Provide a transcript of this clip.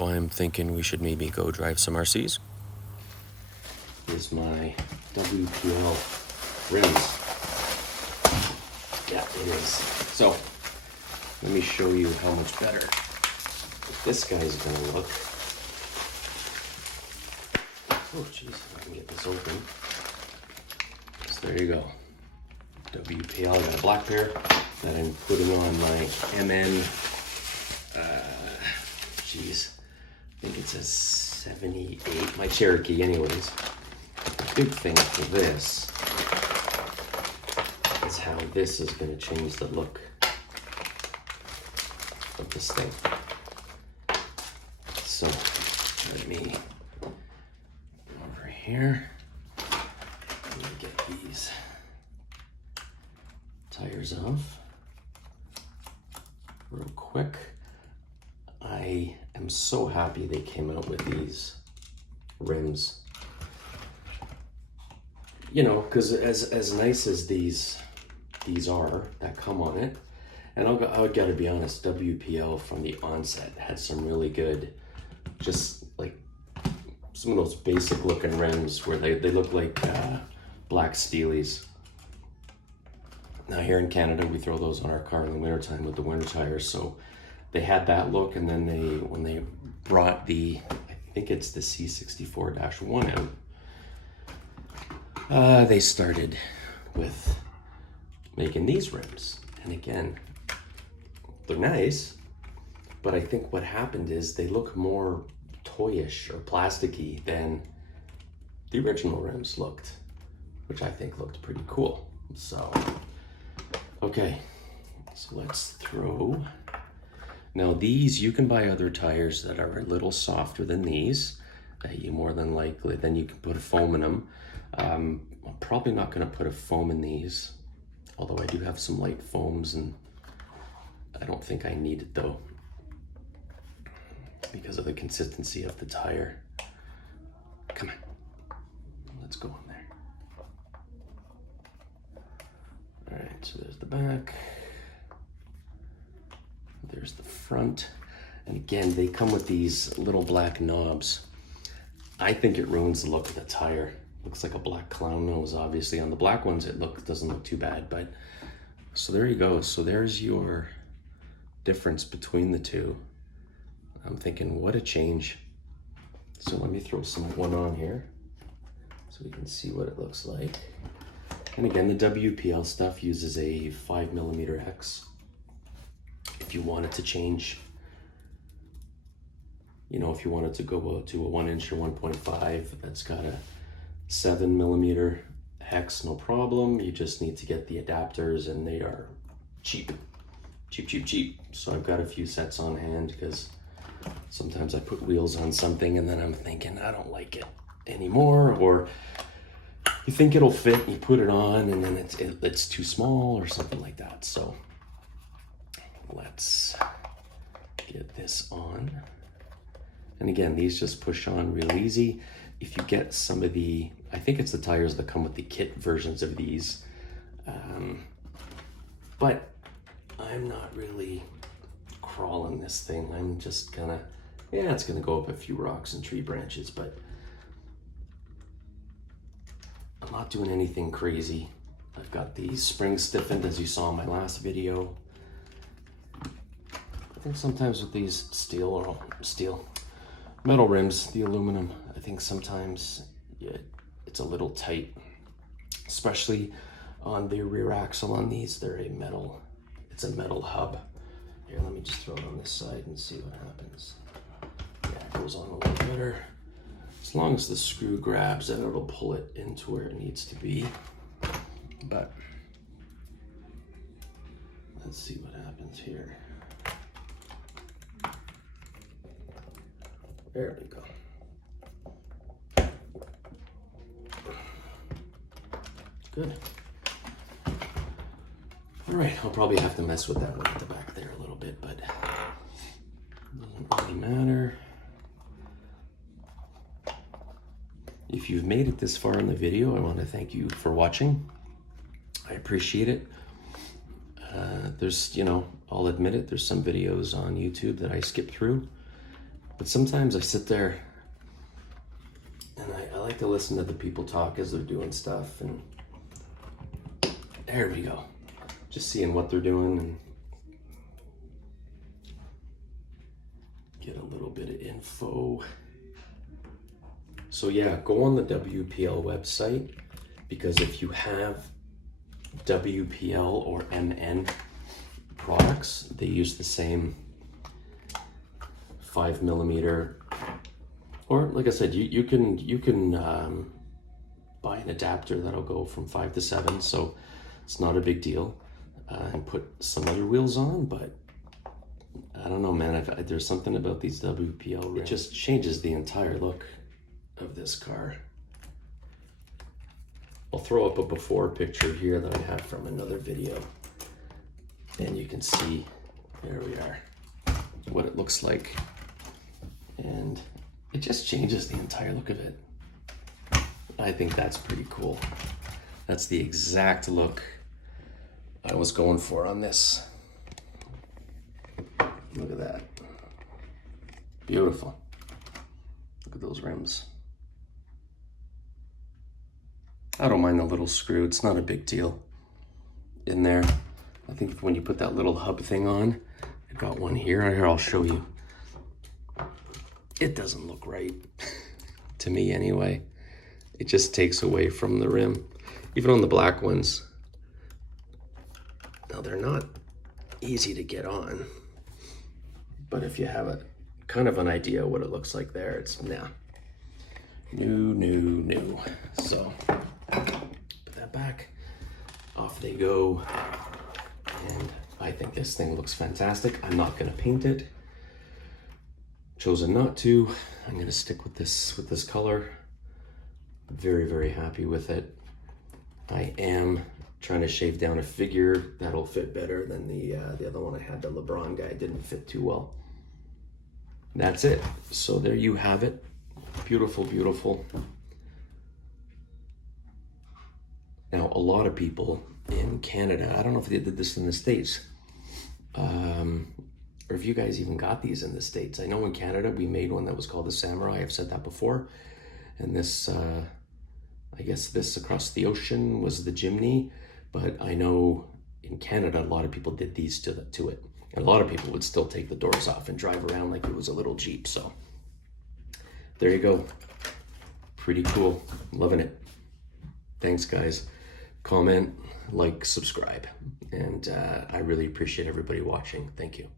So I'm thinking we should maybe go drive some RCs. Here's my WPL rims. Yeah, it is. So let me show you how much better this guy's gonna look. Oh jeez, I can get this open. So there you go. WPL, I got a black pair that I'm putting on my MN, I think it says 78, my Cherokee anyways. The big thing for this is how this is going to change the look of this thing. So let me go over here. Let me get these tires off real quick. I am so happy they came out with these rims. You know, because as nice as these are that come on it, and I gotta be honest, WPL from the onset had some really good, just like some of those basic looking rims where they look like black steelies. Now here in Canada, we throw those on our car in the wintertime with the winter tires, so they had that look, and then when they brought I think it's the C74-1 out, they started with making these rims. And again, they're nice, but I think what happened is they look more toyish or plasticky than the original rims looked, which I think looked pretty cool. So, okay, so let's throw. Now these, you can buy other tires that are a little softer than these, that you more than likely, then you can put a foam in them. I'm probably not gonna put a foam in these, although I do have some light foams, and I don't think I need it though, because of the consistency of the tire. Come on, let's go in there. All right, so there's the back. There's the front. And again, they come with these little black knobs. I think it ruins the look of the tire. Looks like a black clown nose, obviously. On the black ones, it doesn't look too bad, but so there you go. So there's your difference between the two. I'm thinking, what a change. So let me throw some one on here so we can see what it looks like. And again, the WPL stuff uses a 5mm X. If you wanted to change, you know, if you wanted to go to a 1" or 1.5, that's got a 7mm hex, no problem. You just need to get the adapters, and they are cheap. So I've got a few sets on hand, because sometimes I put wheels on something and then I'm thinking I don't like it anymore, or you think it'll fit and you put it on and then it's too small or something like that. So let's get this on. And again, these just push on real easy. If you get some of the, I think it's the tires that come with the kit versions of these, but I'm not really crawling this thing. I'm just gonna, yeah, it's gonna go up a few rocks and tree branches, but I'm not doing anything crazy. I've got the springs stiffened, as you saw in my last video. I think sometimes with these metal rims, the aluminum, I think sometimes it's a little tight, especially on the rear axle on these. They're it's a metal hub. Here, let me just throw it on this side and see what happens. Yeah, it goes on a little better. As long as the screw grabs it, it'll pull it into where it needs to be. But let's see what happens here. There we go. Good. All right, I'll probably have to mess with that one at the back there a little bit, but it doesn't really matter. If you've made it this far in the video, I want to thank you for watching. I appreciate it. There's, I'll admit it, there's some videos on YouTube that I skip through. But sometimes I sit there and I like to listen to the people talk as they're doing stuff, and there we go. Just seeing what they're doing and get a little bit of info. So yeah, go on the WPL website, because if you have WPL or MN products, they use the same 5mm, or like I said, you can buy an adapter that'll go from 5 to 7, so it's not a big deal, and put some other wheels on. But I don't know, man, there's something about these WPL rims. It just changes the entire look of this car. I'll throw up a before picture here that I have from another video, and you can see, there we are, what it looks like. And it just changes the entire look of it. I think that's pretty cool. That's the exact look I was going for on this. Look at that. Beautiful. Look at those rims. I don't mind the little screw. It's not a big deal in there. I think when you put that little hub thing on, I got one here. Here, I'll show you. It doesn't look right to me anyway. It just takes away from the rim. Even on the black ones. Now, they're not easy to get on, but if you have a kind of an idea what it looks like there, it's new. So put that back, off they go. And I think this thing looks fantastic. I'm not gonna paint it. Chosen not to. I'm gonna stick with this color. Very, very happy with it. I am trying to shave down a figure that'll fit better than the other one I had. The LeBron guy didn't fit too well. That's it. So there you have it. Beautiful, beautiful. Now, a lot of people in Canada, I don't know if they did this in the States, or if you guys even got these in the States. I know in Canada we made one that was called the Samurai. I've said that before. And this, I guess this across the ocean was the Jimny. But I know in Canada, a lot of people did these to it. And a lot of people would still take the doors off and drive around like it was a little Jeep. So there you go. Pretty cool. Loving it. Thanks, guys. Comment, like, subscribe. And I really appreciate everybody watching. Thank you.